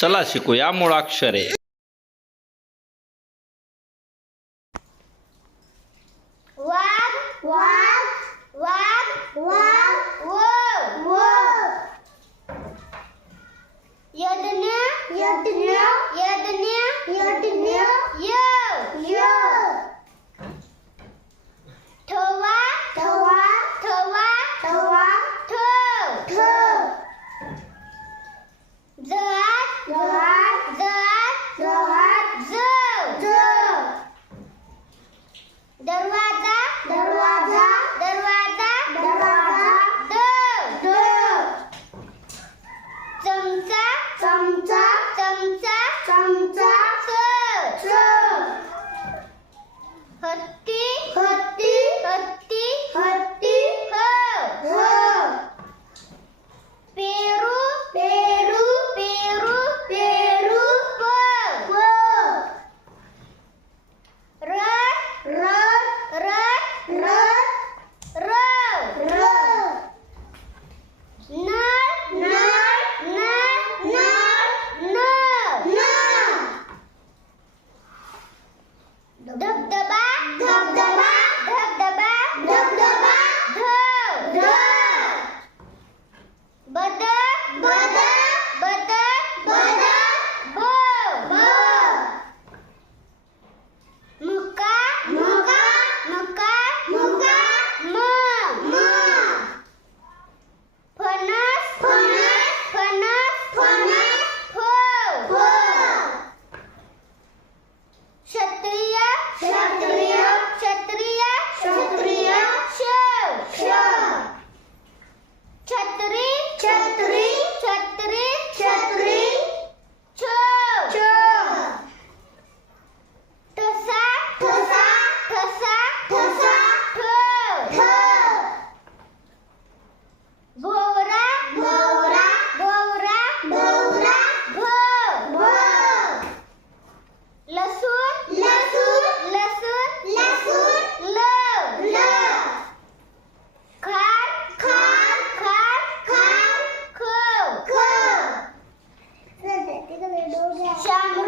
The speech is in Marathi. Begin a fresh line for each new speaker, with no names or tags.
चला शिकूया मुळाक्षरे.
यज्ञ यज्ञ यज्ञ यज्ञ. Чотири. Akşam